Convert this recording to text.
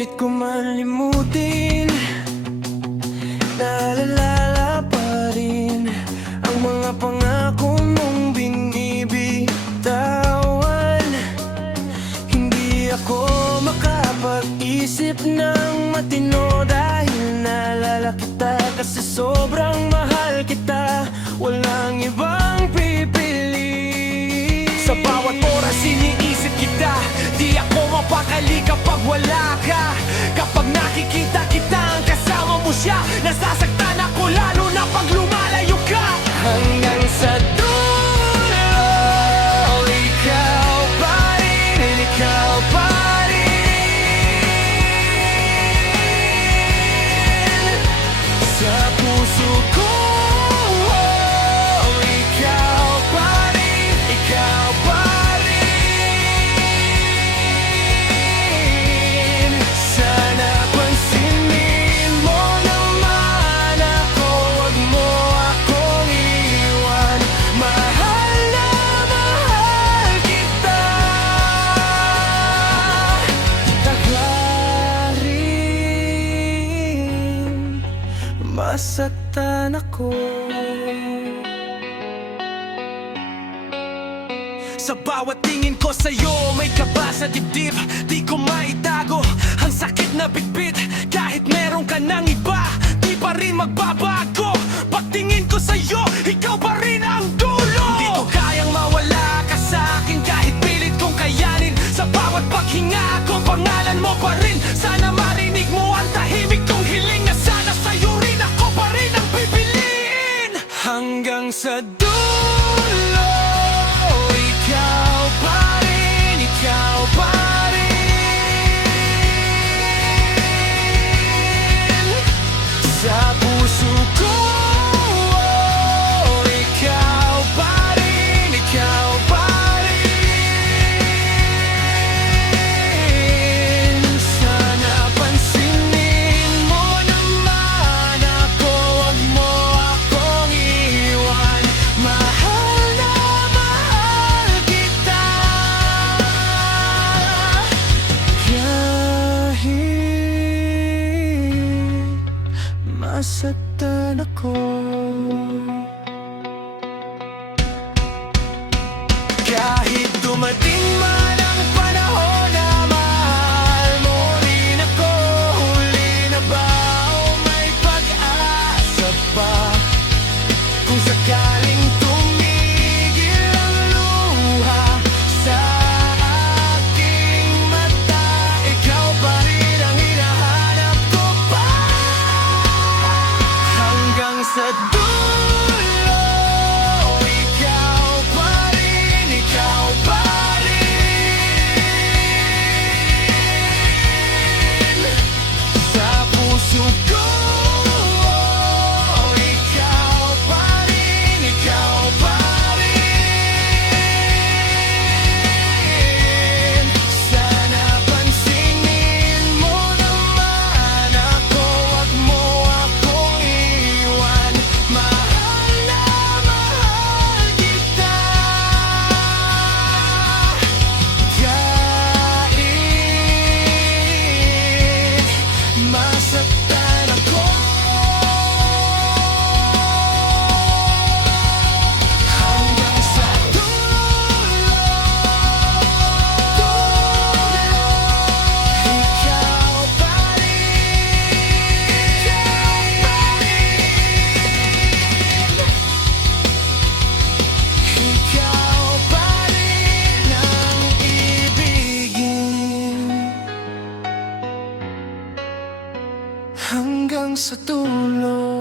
Pilit ko man limutin, naalala pa rin ang mga pangako mong binibitawan. Hindi ako makapag-isip ng matino dahil naalala kita, kasi sobrang mahal kita, walang ibang pipili. Sa bawat oras iniisip kita, di ako mapakali kapag wala ka. Kapag nakikita kita ang kasama mo siya, nasasaktan ako lalo na pag lumalayo ka. Hanggang sa dulo, ikaw pa rin, ikaw pa rin. Sa puso ko, ikaw pa rin, ikaw pa rin. Sana pansinin mo naman ako, wag mo akong iwan. Mahal na mahal kita, taglarin, masaktan ako. Sa bawat tingin ko sa'yo, may kaba sa dibdib, di ko maitago ang sakit na bitbit. Kahit meron ka ng iba, di pa rin magbabago. Pagtingin ko sa'yo, ikaw pa rin ang dulo. Di ko kayang mawala ka sa'kin, kahit pilit kong kayanin. Sa bawat paghinga ko, pangalan mo pa rin. Sana marinig mo ang tahimik kong hiling, na sana sa'yo rin ako pa rin ang pipiliin. Hanggang sa dulo, ikaw pa rin, ikaw pa rin. Sa puso ko, ikaw pa rin, ikaw pa rin. Sana pansinin mo naman ako, wag mo akong iwan. Mahal na mahal kita, kahit masaktan ako. Kahit dumating man ang panahon na mahal mo rin ako, huli na ba o may pag-asa pa? Kung sakaling tumigil ang luha sa aking mata, ikaw pa rin ang hinahanap ko pa. Hanggang sa dulo, ikaw pa rin, ikaw pa rin. Sa puso ko, ikaw pa rin, ikaw pa rin. Sana pansinin mo naman ako, wag mo akong iwan. Mahal na mahal kita, kahit masaktan ako. Hanggang sa dulo, ikaw pa rin, ikaw pa rin. Ikaw pa rin ang ibigin. Hanggang sa dulo.